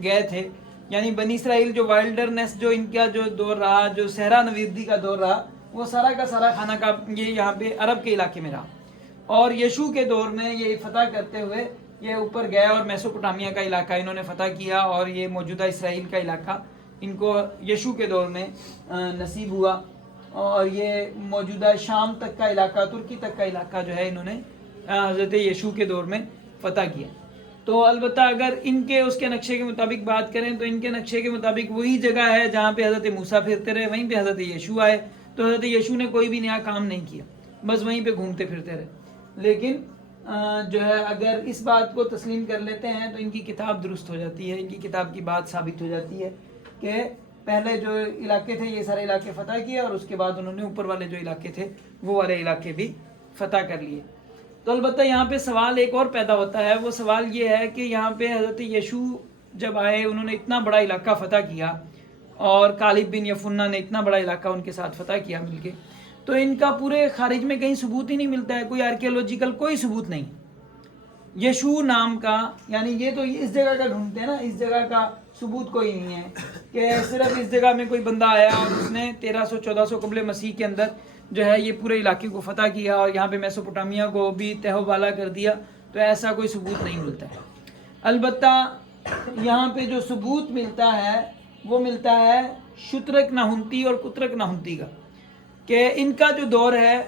گئے تھے، یعنی بنی اسرائیل جو وائلڈرنیس جو ان کا جو دور رہا، جو صحرا نویردی کا دور رہا، وہ سارا کا سارا خانہ کا یہ یہاں پہ عرب کے علاقے میں رہا. اور یشوع کے دور میں یہ فتح کرتے ہوئے یہ اوپر گیا اور میسوپوٹامیہ کا علاقہ انہوں نے فتح کیا، اور یہ موجودہ اسرائیل کا علاقہ ان کو یشوع کے دور میں نصیب ہوا. اور یہ موجودہ شام تک کا علاقہ، ترکی تک کا علاقہ جو ہے انہوں نے حضرت یشوع کے دور میں فتح کیا. تو البتہ اگر ان کے اس کے نقشے کے مطابق بات کریں تو ان کے نقشے کے مطابق وہی جگہ ہے جہاں پہ حضرت موسیٰ پھرتے رہے، وہیں پہ حضرت یشوع آئے. تو حضرت یشوع نے کوئی بھی نیا کام نہیں کیا، بس وہیں پہ گھومتے پھرتے رہے. لیکن جو ہے اگر اس بات کو تسلیم کر لیتے ہیں تو ان کی کتاب درست ہو جاتی ہے، ان کی کتاب کی بات ثابت ہو جاتی ہے کہ پہلے جو علاقے تھے یہ سارے علاقے فتح کیے اور اس کے بعد انہوں نے اوپر والے جو علاقے تھے وہ والے علاقے بھی فتح کر لیے۔ تو البتہ یہاں پہ سوال ایک اور پیدا ہوتا ہے، وہ سوال یہ ہے کہ یہاں پہ حضرت یشوع جب آئے انہوں نے اتنا بڑا علاقہ فتح کیا اور کالب بن یفنہ نے اتنا بڑا علاقہ ان کے ساتھ فتح کیا مل کے، تو ان کا پورے خارج میں کہیں ثبوت ہی نہیں ملتا ہے، کوئی آرکیولوجیکل کوئی ثبوت نہیں یشوع نام کا، یعنی یہ تو اس جگہ کا ڈھونڈتے ہیں نا، اس جگہ کا ثبوت کوئی نہیں ہے کہ صرف اس جگہ میں کوئی بندہ آیا اور اس نے 1300-1400 قبل مسیح کے اندر جو ہے یہ پورے علاقے کو فتح کیا اور یہاں پہ میسوپوٹامیہ کو بھی تہہ و بالا کر دیا، تو ایسا کوئی ثبوت نہیں ملتا ہے۔ البتہ یہاں پہ جو ثبوت ملتا ہے وہ ملتا ہے شترک نہنتی اور کترک نہنتی کا، کہ ان کا جو دور ہے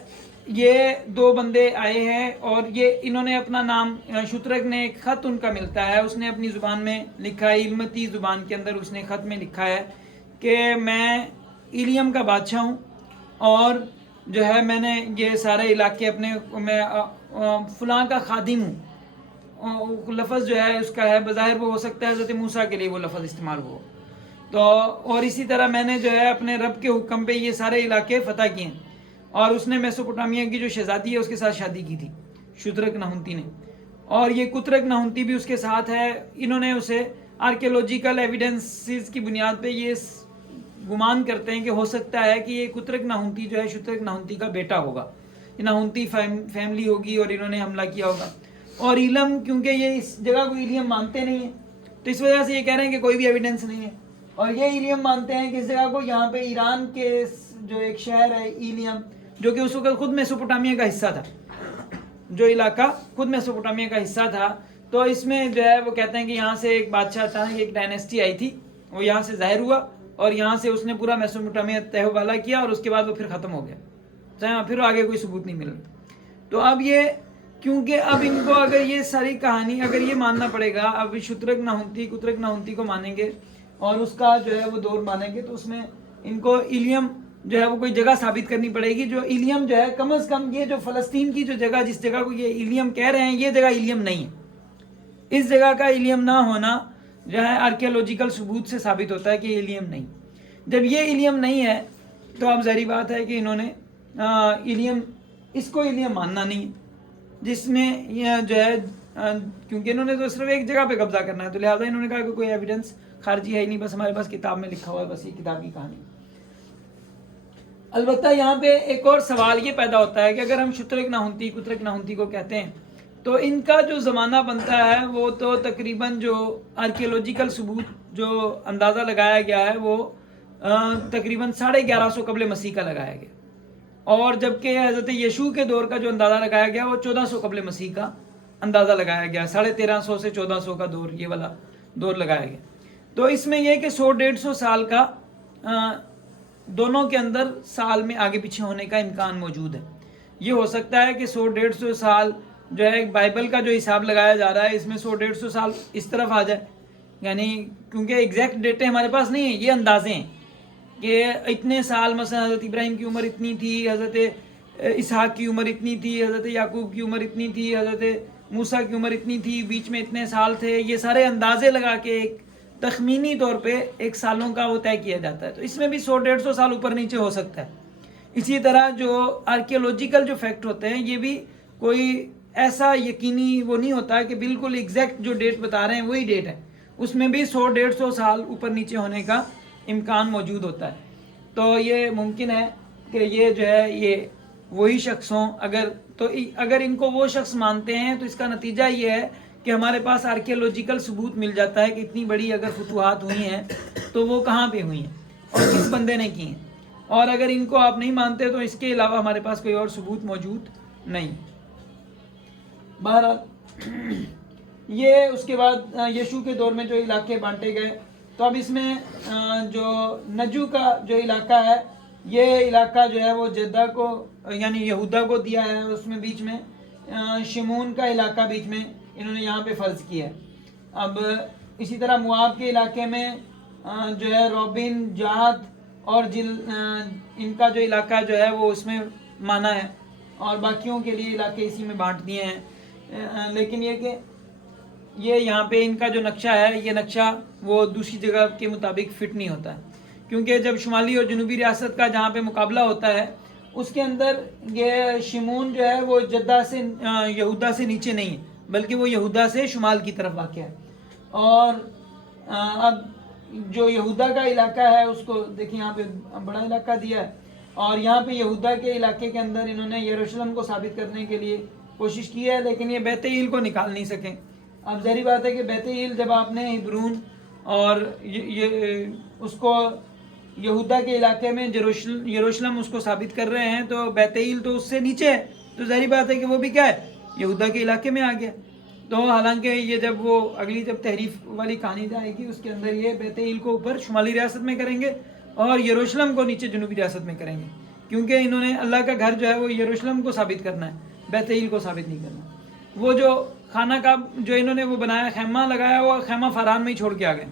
یہ دو بندے آئے ہیں اور یہ انہوں نے اپنا نام، شترک نے ایک خط ان کا ملتا ہے، اس نے اپنی زبان میں لکھا ہے، علمتی زبان کے اندر اس نے خط میں لکھا ہے کہ میں ایلیم کا بادشاہ ہوں اور جو ہے میں نے یہ سارے علاقے اپنے، میں فلاں کا خادم ہوں۔ لفظ جو ہے اس کا ہے بظاہر وہ ہو سکتا ہے حضرت موسیٰ کے لیے وہ لفظ استعمال ہو تو، اور اسی طرح میں نے جو ہے اپنے رب کے حکم پہ یہ سارے علاقے فتح کیے ہیں، اور اس نے میسوپوٹامیہ کی جو شہزادی ہے اس کے ساتھ شادی کی تھی شترک نہنتی نے، اور یہ کترک نہنتی بھی اس کے ساتھ ہے۔ انہوں نے اسے آرکیولوجیکل ایویڈنسز کی بنیاد پہ یہ گمان کرتے ہیں کہ ہو سکتا ہے کہ یہ کترک نہنتی جو ہے شترک نہنتی کا بیٹا ہوگا، نہنتی فیملی ہوگی اور انہوں نے حملہ کیا ہوگا۔ اور ایلم، کیونکہ یہ اس جگہ کو ایلیم مانتے نہیں ہیں تو اس وجہ سے یہ کہہ رہے ہیں کہ کوئی بھی ایویڈنس نہیں ہے، اور یہ ایلیم مانتے ہیں کہ اس جگہ کو، یہاں پہ ایران کے جو ایک شہر ہے ایلیم جو کہ اس وقت خود میسوپوٹامیہ کا حصہ تھا، جو علاقہ خود میسوپوٹامیہ کا حصہ تھا، تو اس میں جو ہے وہ کہتے ہیں کہ یہاں سے ایک بادشاہ تھا، ایک ڈائنیسٹی آئی تھی، وہ یہاں سے ظاہر ہوا اور یہاں سے اس نے پورا میسوپوٹامیہ تہہ و بالا کیا اور اس کے بعد وہ پھر ختم ہو گیا، پھر آگے کوئی ثبوت نہیں مل۔ تو اب یہ، کیونکہ اب ان کو اگر یہ ساری کہانی اگر یہ ماننا پڑے گا، اب شترک نہنتی کترک نہنتی کو مانیں گے اور اس کا جو ہے وہ دور مانیں گے، تو اس میں ان کو ایلیم جو ہے وہ کوئی جگہ ثابت کرنی پڑے گی، جو ایلیم جو ہے کم از کم یہ جو فلسطین کی جو جگہ، جس جگہ کو یہ ایلیم کہہ رہے ہیں، یہ جگہ ایلیم نہیں ہے۔ اس جگہ کا ایلیم نہ ہونا جو ہے آرکیولوجیکل ثبوت سے ثابت ہوتا ہے کہ ایلیم نہیں۔ جب یہ ایلیم نہیں ہے تو اب ظاہری بات ہے کہ انہوں نے ایلیم، اس کو ایلیم ماننا نہیں ہے، جس میں یہ جو ہے کیونکہ انہوں نے تو صرف ایک جگہ پہ قبضہ کرنا ہے، تو لہٰذا انہوں نے کہا کہ کوئی ایویڈنس خارجی ہے ہی نہیں، بس ہمارے پاس کتاب میں لکھا ہوا ہے، بس یہ کتاب کی کہانی۔ البتہ یہاں پہ ایک اور سوال یہ پیدا ہوتا ہے کہ اگر ہم شترک نہنتی کترک نہنتی کو کہتے ہیں تو ان کا جو زمانہ بنتا ہے وہ تو تقریباً جو آرکیولوجیکل ثبوت جو اندازہ لگایا گیا ہے وہ تقریباً 1150 قبل مسیح کا لگایا گیا، اور جبکہ حضرت یشوع کے دور کا جو اندازہ لگایا گیا وہ 1400 قبل مسیح کا اندازہ لگایا گیا، 1350 سے 1400 کا دور، یہ والا دور لگایا گیا۔ تو اس میں یہ کہ 100-150 سال کا دونوں کے اندر سال میں آگے پیچھے ہونے کا امکان موجود ہے۔ یہ ہو سکتا ہے کہ 100-150 سال جو ہے بائبل کا جو حساب لگایا جا رہا ہے اس میں 100-150 سال اس طرف آ جائے، یعنی کیونکہ ایگزیکٹ ڈیٹے ہمارے پاس نہیں ہیں، یہ اندازے ہیں کہ اتنے سال، مثلا حضرت ابراہیم کی عمر اتنی تھی، حضرت اسحاق کی عمر اتنی تھی، حضرت یعقوب کی عمر اتنی تھی، حضرت موسیٰ کی عمر اتنی تھی، بیچ میں اتنے سال تھے، یہ سارے اندازے لگا کے ایک تخمینی طور پہ ایک سالوں کا وہ طے کیا جاتا ہے، تو اس میں بھی 100-150 سال اوپر نیچے ہو سکتا ہے۔ اسی طرح جو آرکیولوجیکل جو فیکٹ ہوتے ہیں یہ بھی کوئی ایسا یقینی وہ نہیں ہوتا ہے کہ بالکل ایگزیکٹ جو ڈیٹ بتا رہے ہیں وہی ڈیٹ ہے، اس میں بھی 100-150 سال اوپر نیچے ہونے کا امکان موجود ہوتا ہے۔ تو یہ ممکن ہے کہ یہ جو ہے یہ وہی شخص ہوں، اگر ان کو وہ شخص مانتے ہیں تو اس کا نتیجہ یہ ہے کہ ہمارے پاس آرکیولوجیکل ثبوت مل جاتا ہے کہ اتنی بڑی اگر فتوحات ہوئی ہیں تو وہ کہاں پہ ہوئی ہیں اور کس بندے نے کی ہیں، اور اگر ان کو آپ نہیں مانتے تو اس کے علاوہ ہمارے پاس کوئی اور ثبوت موجود نہیں۔ بہرحال یہ اس کے بعد یشوع کے دور میں جو علاقے بانٹے گئے، تو اب اس میں جو نجو کا جو علاقہ ہے، یہ علاقہ جو ہے وہ جدہ کو یعنی یہودا کو دیا ہے، اس میں بیچ میں شمون کا علاقہ بیچ میں انہوں نے یہاں پہ فرض کیا ہے۔ اب اسی طرح مواب کے علاقے میں جو ہے روبن، جہاد اور ان کا جو علاقہ جو ہے وہ اس میں مانا ہے، اور باقیوں کے لیے علاقے اسی میں بانٹ دیے ہیں۔ لیکن یہ کہ یہ یہاں پہ ان کا جو نقشہ ہے یہ نقشہ وہ دوسری جگہ کے مطابق فٹ نہیں ہوتا ہے، کیونکہ جب شمالی اور جنوبی ریاست کا جہاں پہ مقابلہ ہوتا ہے اس کے اندر یہ شمون جو ہے وہ جدہ سے یہودا سے نیچے نہیں ہے، بلکہ وہ یہودا سے شمال کی طرف واقع ہے۔ اور اب جو یہودا کا علاقہ ہے اس کو دیکھیں، یہاں پہ بڑا علاقہ دیا ہے، اور یہاں پہ یہودا کے علاقے کے اندر انہوں نے یروشلم کو ثابت کرنے کے لیے کوشش کی ہے، لیکن یہ بیت ایل کو نکال نہیں سکیں۔ اب ظاہری بات ہے کہ بیت ایل جب آپ نے ہبرون اور یہ اس کو یہودا کے علاقے میں یروشلم اس کو ثابت کر رہے ہیں، تو بیت ایل تو اس سے نیچے ہے، تو ظاہری بات ہے کہ وہ بھی کیا ہے، یہودا کے علاقے میں آ گیا۔ تو حالانکہ یہ جب وہ اگلی جب تحریف والی کہانی جائے گی اس کے اندر یہ بیت ایل کو اوپر شمالی ریاست میں کریں گے اور یروشلم کو نیچے جنوبی ریاست میں کریں گے، کیونکہ انہوں نے اللہ کا گھر جو ہے وہ یروشلم کو ثابت کرنا ہے، بیت ایل کو ثابت نہیں کرنا۔ وہ جو خانہ کا جو انہوں نے وہ بنایا، خیمہ لگایا، وہ خیمہ فاران میں ہی چھوڑ کے آ گئے،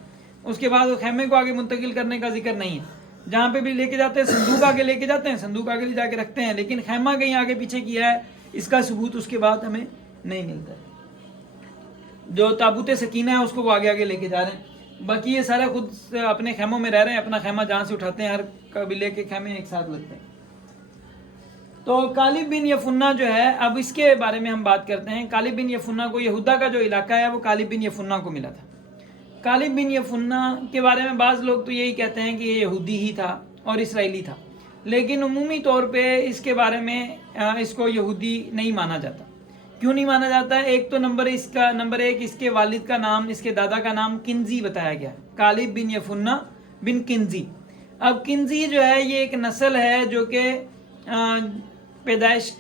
اس کے بعد وہ خیمے کو آگے منتقل کرنے کا ذکر نہیں ہے۔ جہاں پہ بھی لے کے جاتے ہیں صندوق آگے لے کے جاتے ہیں، صندوق آگے لے جا کے رکھتے ہیں، لیکن خیمہ کہیں آگے پیچھے کیا ہے اس کا ثبوت اس کے بعد ہمیں نہیں ملتا ہے۔ جو تابوت سکینہ ہے اس کو وہ آگے آگے لے کے جا رہے ہیں، باقی یہ سارے خود اپنے خیموں میں رہ رہے ہیں، اپنا خیمہ جہاں سے اٹھاتے ہیں، ہر قبیلے کے خیمے ایک ساتھ لگتے ہیں۔ تو کالب بن یفنہ جو ہے، اب اس کے بارے میں ہم بات کرتے ہیں۔ کالب بن یفنہ کو یہودا کا جو علاقہ ہے وہ کالب بن یفنہ کو ملا تھا۔ کالب بن یفنہ کے بارے میں بعض لوگ تو یہی کہتے ہیں کہ یہ یہودی ہی تھا اور اسرائیلی تھا، لیکن عمومی طور پہ اس کے بارے میں اس کو یہودی نہیں مانا جاتا۔ کیوں نہیں مانا جاتا ہے؟ ایک تو نمبر ایک اس کے والد کا نام، اس کے دادا کا نام کنزی بتایا گیا ہے، کالب بن یفنہ بن کنزی۔ اب کنزی جو ہے یہ ایک نسل ہے جو کہ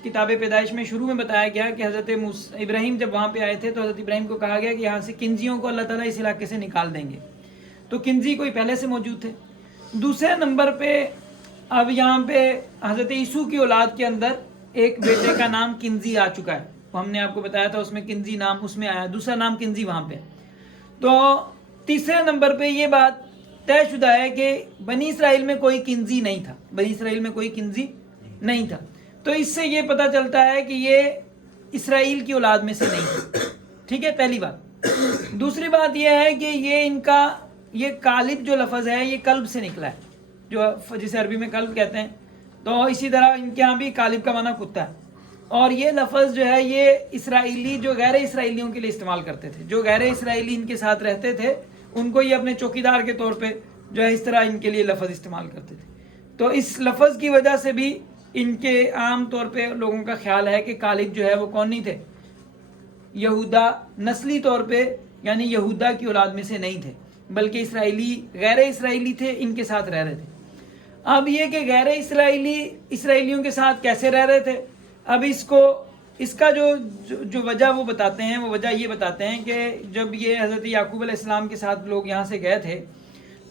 کتاب پیدائش میں شروع میں بتایا گیا کہ حضرت ابراہیم جب وہاں پہ آئے تھے تو حضرت ابراہیم کو کہا گیا کہ یہاں سے کنزیوں کو اللہ تعالیٰ اس علاقے سے نکال دیں گے، تو کنزی کوئی پہلے سے موجود تھے۔ دوسرے نمبر پہ اب یہاں پہ حضرت عیسیٰ کی اولاد کے اندر ایک بیٹے کا نام کنزی آ چکا ہے، ہم نے آپ کو بتایا تھا اس میں کنزی نام اس میں آیا، دوسرا نام کنزی وہاں پہ۔ تو تیسرے نمبر پہ یہ بات طے شدہ ہے کہ بنی اسرائیل میں کوئی کنزی نہیں تھا، بنی اسرائیل میں کوئی کنزی نہیں تھا۔ تو اس سے یہ پتہ چلتا ہے کہ یہ اسرائیل کی اولاد میں سے نہیں تھا، ٹھیک ہے، پہلی بات۔ دوسری بات یہ ہے کہ یہ ان کا یہ کالب جو لفظ ہے یہ کلب سے نکلا ہے، جو جسے عربی میں کلب کہتے ہیں، تو اسی طرح ان کے ہاں بھی کالب کا معنی کتا ہے، اور یہ لفظ جو ہے یہ اسرائیلی جو غیر اسرائیلیوں کے لیے استعمال کرتے تھے، جو غیر اسرائیلی ان کے ساتھ رہتے تھے ان کو یہ اپنے چوکیدار کے طور پہ جو ہے اس طرح ان کے لیے لفظ استعمال کرتے تھے۔ تو اس لفظ کی وجہ سے بھی ان کے عام طور پہ لوگوں کا خیال ہے کہ کالب جو ہے وہ کون نہیں تھے، یہودا نسلی طور پہ یعنی یہودا کی اولاد میں سے نہیں تھے، بلکہ اسرائیلی غیر اسرائیلی تھے، ان کے ساتھ رہ رہے تھے۔ اب یہ کہ غیر اسرائیلیوں کے ساتھ کیسے رہ رہے تھے، اب اس کا جو وجہ وہ بتاتے ہیں، وہ وجہ یہ بتاتے ہیں کہ جب یہ حضرت یعقوب علیہ السلام کے ساتھ لوگ یہاں سے گئے تھے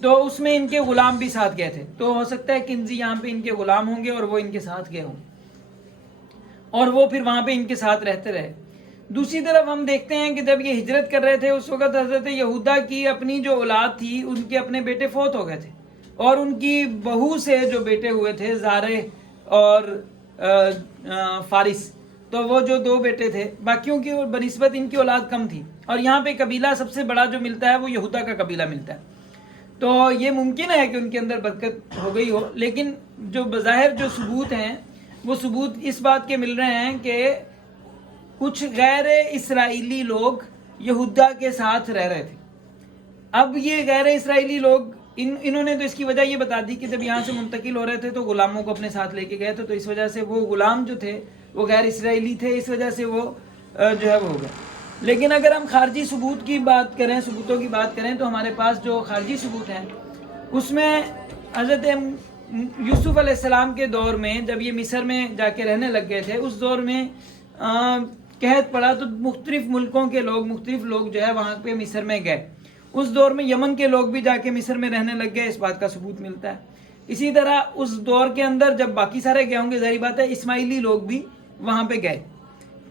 تو اس میں ان کے غلام بھی ساتھ گئے تھے، تو ہو سکتا ہے کنزی یہاں پہ ان کے غلام ہوں گے اور وہ ان کے ساتھ گئے ہوں اور وہ پھر وہاں پہ ان کے ساتھ رہتے رہے۔ دوسری طرف ہم دیکھتے ہیں کہ جب یہ ہجرت کر رہے تھے اس وقت حضرت یہودا کی اپنی جو اولاد تھی ان کے اپنے بیٹے فوت ہو گئے تھے، اور ان کی بہو سے جو بیٹے ہوئے تھے زارے اور فارس، تو وہ جو دو بیٹے تھے، باقیوں کی بنسبت ان کی اولاد کم تھی، اور یہاں پہ قبیلہ سب سے بڑا جو ملتا ہے وہ یہودا کا قبیلہ ملتا ہے، تو یہ ممکن ہے کہ ان کے اندر برکت ہو گئی ہو، لیکن جو بظاہر جو ثبوت ہیں وہ ثبوت اس بات کے مل رہے ہیں کہ کچھ غیر اسرائیلی لوگ یہودا کے ساتھ رہ رہے تھے۔ اب یہ غیر اسرائیلی لوگ انہوں نے تو اس کی وجہ یہ بتا دی کہ جب یہاں سے منتقل ہو رہے تھے تو غلاموں کو اپنے ساتھ لے کے گئے تھے، تو اس وجہ سے وہ غلام جو تھے وہ غیر اسرائیلی تھے، اس وجہ سے وہ جو ہے وہ ہو گئے۔ لیکن اگر ہم خارجی ثبوت کی بات کریں، ثبوتوں کی بات کریں، تو ہمارے پاس جو خارجی ثبوت ہیں اس میں حضرت یوسف علیہ السلام کے دور میں جب یہ مصر میں جا کے رہنے لگ گئے تھے، اس دور میں قحط پڑا تو مختلف ملکوں کے لوگ، مختلف لوگ جو ہے وہاں پہ مصر میں گئے۔ اس دور میں یمن کے لوگ بھی جا کے مصر میں رہنے لگ گئے، اس بات کا ثبوت ملتا ہے۔ اسی طرح اس دور کے اندر جب باقی سارے گئے ہوں گے، ظاہری بات ہے اسماعیلی لوگ بھی وہاں پہ گئے،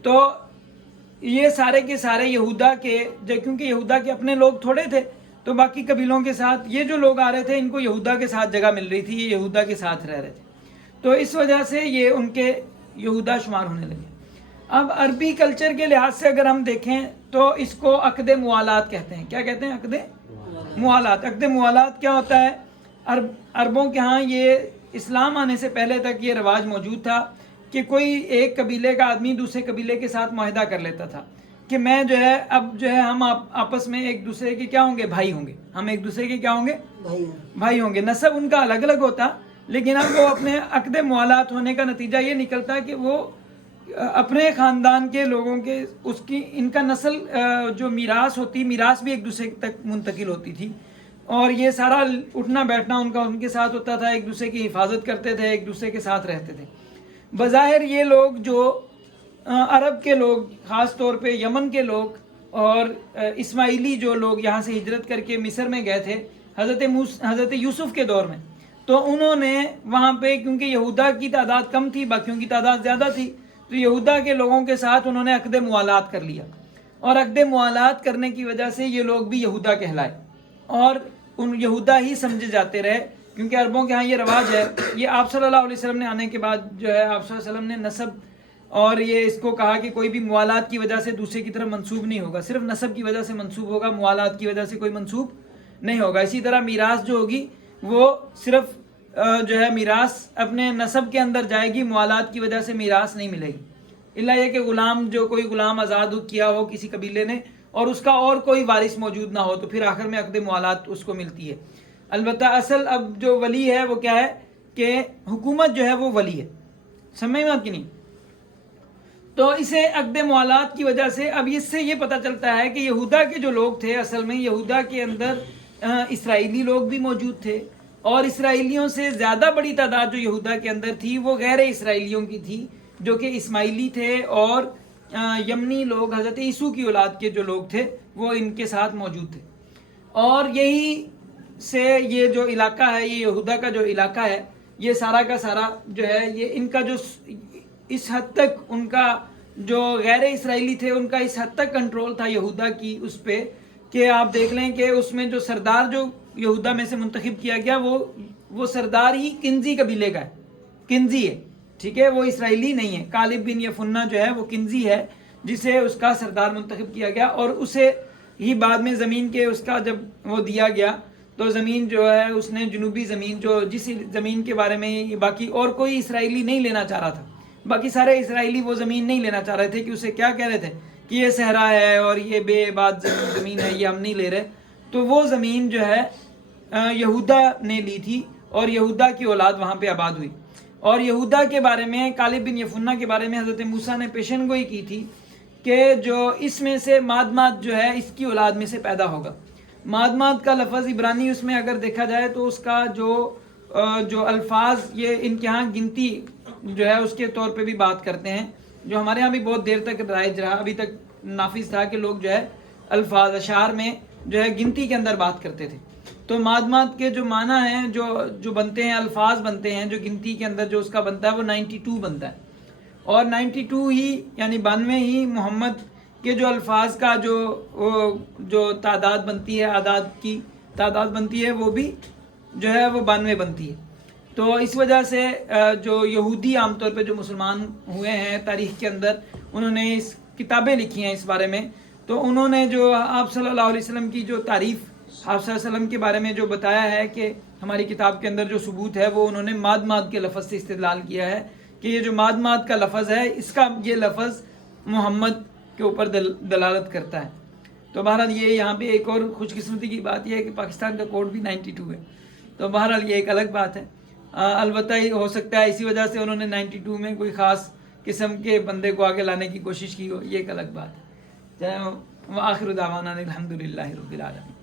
تو یہ سارے کے سارے یہودا کے، کیونکہ یہودا کے اپنے لوگ تھوڑے تھے تو باقی قبیلوں کے ساتھ یہ جو لوگ آ رہے تھے ان کو یہودا کے ساتھ جگہ مل رہی تھی، یہ یہودا کے ساتھ رہ رہے تھے، تو اس وجہ سے یہ ان کے یہودا شمار ہونے لگے۔ اب عربی کلچر کے لحاظ سے اگر ہم دیکھیں تو اس کو عقد موالات کہتے ہیں. کیا کہتے ہیں؟ عقد موالات. عقد موالات کیا ہوتا ہے؟ عربوں کے ہاں یہ اسلام آنے سے پہلے تک یہ رواج موجود تھا کہ کوئی ایک قبیلے کا آدمی دوسرے قبیلے کے ساتھ معاہدہ کر لیتا تھا کہ میں جو ہے اب جو ہے ہم آپس میں ایک دوسرے کے کیا ہوں گے؟ بھائی ہوں گے. ہم ایک دوسرے کے کیا ہوں گے؟ بھائی ہوں گے. نسب ان کا الگ الگ ہوتا لیکن اب وہ اپنے عقد موالات ہونے کا نتیجہ یہ نکلتا کہ وہ اپنے خاندان کے لوگوں کے اس کی ان کا نسل جو میراث ہوتی، میراث بھی ایک دوسرے تک منتقل ہوتی تھی اور یہ سارا اٹھنا بیٹھنا ان کا ان کے ساتھ ہوتا تھا. ایک دوسرے کی حفاظت کرتے تھے، ایک دوسرے کے ساتھ رہتے تھے. بظاہر یہ لوگ جو عرب کے لوگ، خاص طور پہ یمن کے لوگ اور اسماعیلی جو لوگ یہاں سے ہجرت کر کے مصر میں گئے تھے حضرت یوسف کے دور میں، تو انہوں نے وہاں پہ کیونکہ یہودا کی تعداد کم تھی، باقیوں کی تعداد زیادہ تھی، تو یہودا کے لوگوں کے ساتھ انہوں نے عقد موالات کر لیا اور عقد موالات کرنے کی وجہ سے یہ لوگ بھی یہودا کہلائے اور ان یہودا ہی سمجھے جاتے رہے. کیونکہ عربوں کے ہاں یہ رواج ہے. یہ آپ صلی اللہ علیہ وسلم نے آنے کے بعد جو ہے آپ صلی اللہ علیہ وسلم نے نسب اور یہ اس کو کہا کہ کوئی بھی موالات کی وجہ سے دوسرے کی طرف منسوب نہیں ہوگا، صرف نسب کی وجہ سے منسوب ہوگا، موالات کی وجہ سے کوئی منسوب نہیں ہوگا. اسی طرح میراث جو ہوگی وہ صرف جو ہے میراث اپنے نسب کے اندر جائے گی، موالات کی وجہ سے میراث نہیں ملے گی، الا یہ کہ غلام جو کوئی غلام آزاد کیا ہو کسی قبیلے نے اور اس کا اور کوئی وارث موجود نہ ہو تو پھر آخر میں عقد موالات اس کو ملتی ہے. البتہ اصل اب جو ولی ہے وہ کیا ہے کہ حکومت جو ہے وہ ولی ہے. سمجھ میں کہ نہیں؟ تو اسے عقد موالات کی وجہ سے اب اس سے یہ پتہ چلتا ہے کہ یہودا کے جو لوگ تھے، اصل میں یہودا کے اندر اسرائیلی لوگ بھی موجود تھے اور اسرائیلیوں سے زیادہ بڑی تعداد جو یہودا کے اندر تھی وہ غیر اسرائیلیوں کی تھی، جو کہ اسماعیلی تھے اور یمنی لوگ، حضرت عیسیٰ کی اولاد کے جو لوگ تھے وہ ان کے ساتھ موجود تھے. اور یہی سے یہ جو علاقہ ہے، یہ یہودا کا جو علاقہ ہے، یہ سارا کا سارا جو ہے یہ ان کا جو اس حد تک ان کا جو غیر اسرائیلی تھے ان کا اس حد تک کنٹرول تھا یہودا کی اس پہ کہ آپ دیکھ لیں کہ اس میں جو سردار جو یہودا میں سے منتخب کیا گیا وہ سردار ہی کنزی قبیلے کا ہے. کنزی ہے، ٹھیک ہے، وہ اسرائیلی نہیں ہے. کالب بن یفنہ جو ہے وہ کنزی ہے جسے اس کا سردار منتخب کیا گیا اور اسے ہی بعد میں زمین کے اس کا جب وہ دیا گیا تو زمین جو ہے اس نے جنوبی زمین جو جس زمین کے بارے میں باقی اور کوئی اسرائیلی نہیں لینا چاہ رہا تھا، باقی سارے اسرائیلی وہ زمین نہیں لینا چاہ رہے تھے کہ اسے کیا کہہ رہے تھے کہ یہ صحرا ہے اور یہ بے آباد زمین ہے، یہ ہم نہیں لے رہے. تو وہ زمین جو ہے یہودا نے لی تھی اور یہودا کی اولاد وہاں پہ آباد ہوئی. اور یہودا کے بارے میں، کالب بن یفنہ کے بارے میں حضرت موسیٰ نے پیشن گوئی کی تھی کہ جو اس میں سے مادمات جو ہے اس کی اولاد میں سے پیدا ہوگا. مادمات کا لفظ عبرانی اس میں اگر دیکھا جائے تو اس کا جو الفاظ یہ ان کے ہاں گنتی جو ہے اس کے طور پہ بھی بات کرتے ہیں، جو ہمارے ہاں بھی بہت دیر تک رائج رہا، ابھی تک نافذ تھا کہ لوگ جو ہے الفاظ اشعار میں جو ہے گنتی کے اندر بات کرتے تھے. تو مادمات کے جو معنی ہیں جو بنتے ہیں، الفاظ بنتے ہیں جو گنتی کے اندر جو اس کا بنتا ہے وہ 92 بنتا ہے اور 92 ہی یعنی 92 ہی محمد کے جو الفاظ کا جو تعداد بنتی ہے، اعداد کی تعداد بنتی ہے، وہ بھی جو ہے وہ 92 بنتی ہے. تو اس وجہ سے جو یہودی عام طور پہ جو مسلمان ہوئے ہیں تاریخ کے اندر، انہوں نے اس کتابیں لکھی ہیں اس بارے میں. تو انہوں نے جو آپ صلی اللہ علیہ وسلم کی جو تعریف آپ صلی اللہ علیہ وسلم کے بارے میں جو بتایا ہے کہ ہماری کتاب کے اندر جو ثبوت ہے وہ انہوں نے ماد کے لفظ سے استدلال کیا ہے کہ یہ جو ماد کا لفظ ہے اس کا یہ لفظ محمد کے اوپر دلالت کرتا ہے. تو بہرحال یہ یہاں پہ ایک اور خوش قسمتی کی بات یہ ہے کہ پاکستان کا کوڈ بھی 92 ہے. تو بہرحال یہ ایک الگ بات ہے. البتہ یہ ہو سکتا ہے اسی وجہ سے انہوں نے 92 میں کوئی خاص قسم کے بندے کو آگے لانے کی کوشش کی ہو، یہ ایک الگ بات ہے. وآخر دعوانا الحمدللہ رب العالمین.